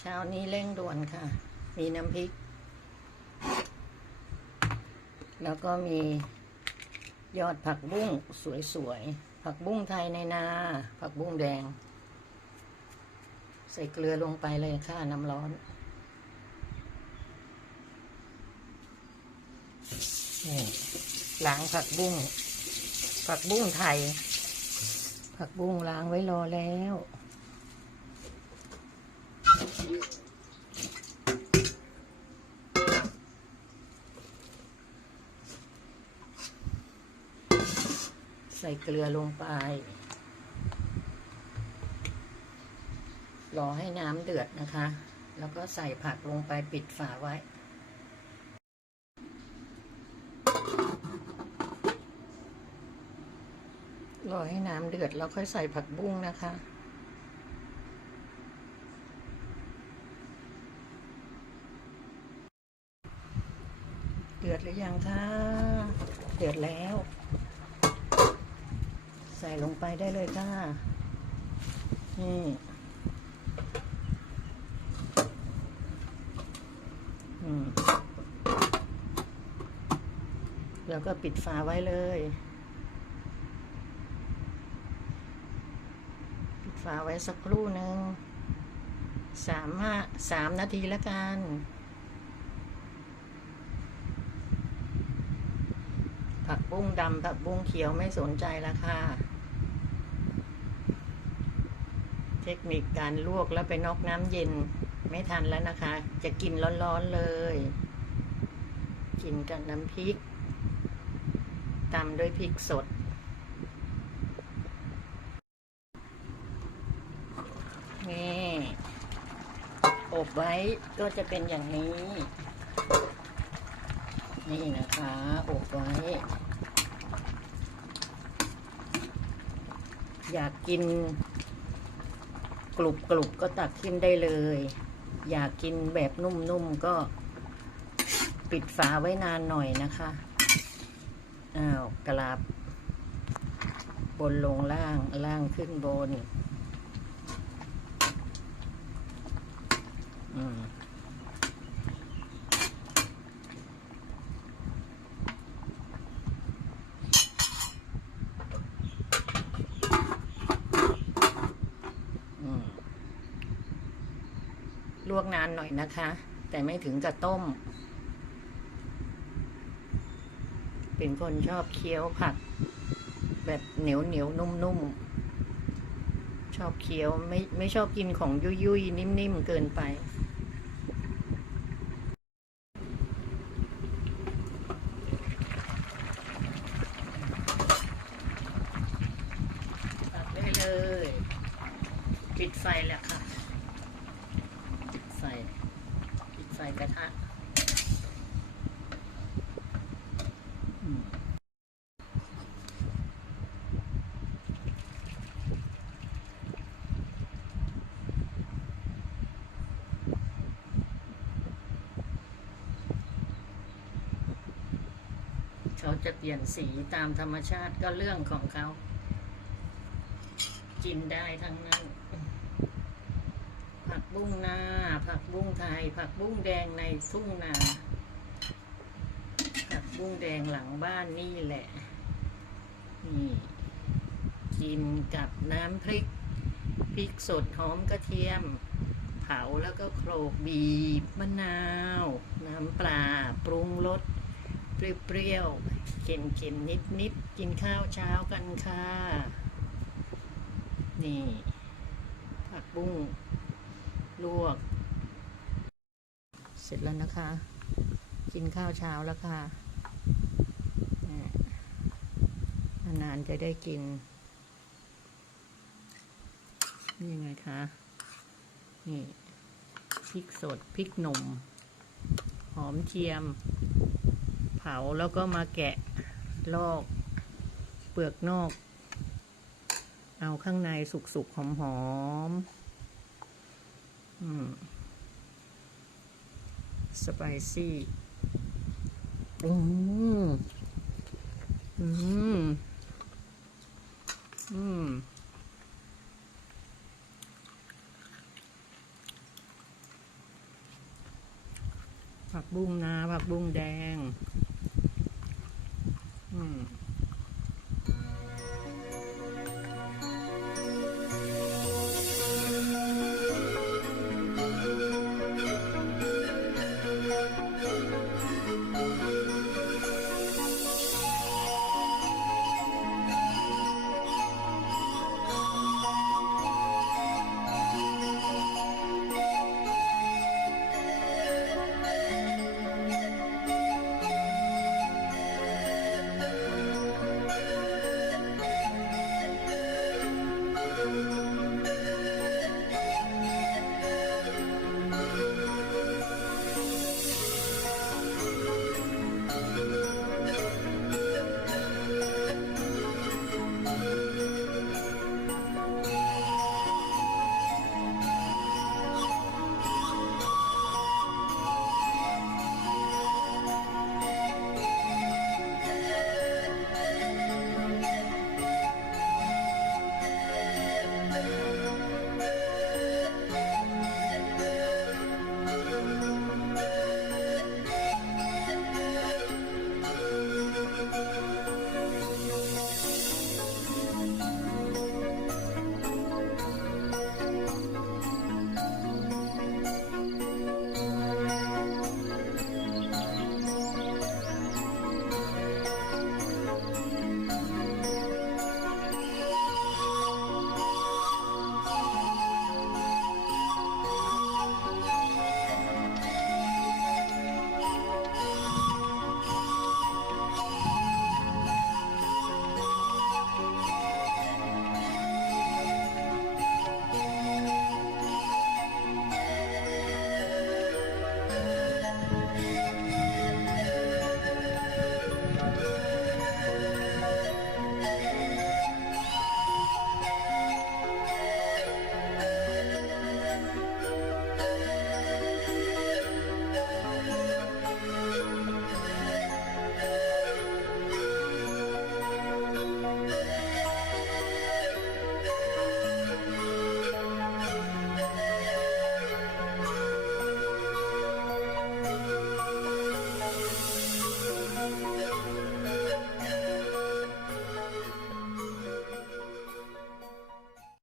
เช้านี้เร่งด่วนค่ะ มีน้ำพริก แล้วก็มียอดผักบุ้งสวยๆ ผักบุ้งไทยในนา ผักบุ้งแดง ใส่เกลือลงไปเลยค่ะน้ำร้อนนี่ล้างผักบุ้ง ผักบุ้งไทย ผักบุ้งล้างไว้รอแล้ว ใส่เกลือลงไป รอให้น้ำเดือดนะคะ แล้วก็ใส่ผักลงไปปิดฝาไว้ รอให้น้ำเดือดแล้วค่อยใส่ผักบุ้งนะคะ ดือดหรือยังคะเดือดแล้ว ใส่ลงไปได้เลยค่ะนี่แล้วก็ปิดฝาไว้เลย ปิดฝาไว้สักครู่หนึ่งสามห้าสามนาทีแล้วกัน ผัก บุ้งดำผักบุ้งเขียวไม่สนใจล้วค่ะ เทคนิคการลวกแล้วไปนอกน้ำเย็นไม่ทันแล้วนะคะ จะกินร้อนๆเลย กินกับน้ำพริกตำด้วยพริกสดนี่อบไว้ก็จะเป็นอย่างนี้ นี่นะคะ อบไว้ อยากกิน กรุบกรุบก็ตักขึ้นได้เลย อยากกินแบบนุ่มๆก็ปิดฝาไว้นานหน่อยนะคะ อ้าวกลับบนลงล่างล่างขึ้นบน อืม วกนานหน่อยนะคะ แต่ไม่ถึงกับต้ม เป็นคนชอบเคี้ยวผัก แบบเหนียวเหนียวนุ่มนุ่มๆชอบเคี้ยวไม่ไม่ชอบกินของยุยยุยนิ่มๆเกินไป ตักได้เลย ปิดไฟแล้วค่ะ ปิดไฟ ปิดไฟกระทะเขาจะเปลี่ยนสีตามธรรมชาติก็เรื่องของเขา กินได้ทั้งนั้น บุ้งนา ผักบุ้งไทย ผักบุ้งแดงในทุ่งนา ผักบุ้งแดงหลังบ้านนี่แหละ นี่กินกับน้ำพริก พริกสดหอมกระเทียม เผาแล้วก็โขลกบีบมะนาว น้ำปลาปรุงรสเปรี้ยวๆเค็มๆนิดๆกินข้าวเช้ากันค่ะ นี่ ผักบุ้ง ลวก เสร็จแล้วนะคะ กินข้าวเช้าแล้วค่ะนานๆจะได้กิน นี่ยังไงคะ นี่พริกสดพริกหนุ่ม หอมเจียม เผาแล้วก็มาแกะลอก เปลือกนอก เอาข้างในสุกๆหอมๆอืม สไปซี่อืมอืมอืมผักบุ้งนาผักบุ้งแดง อืม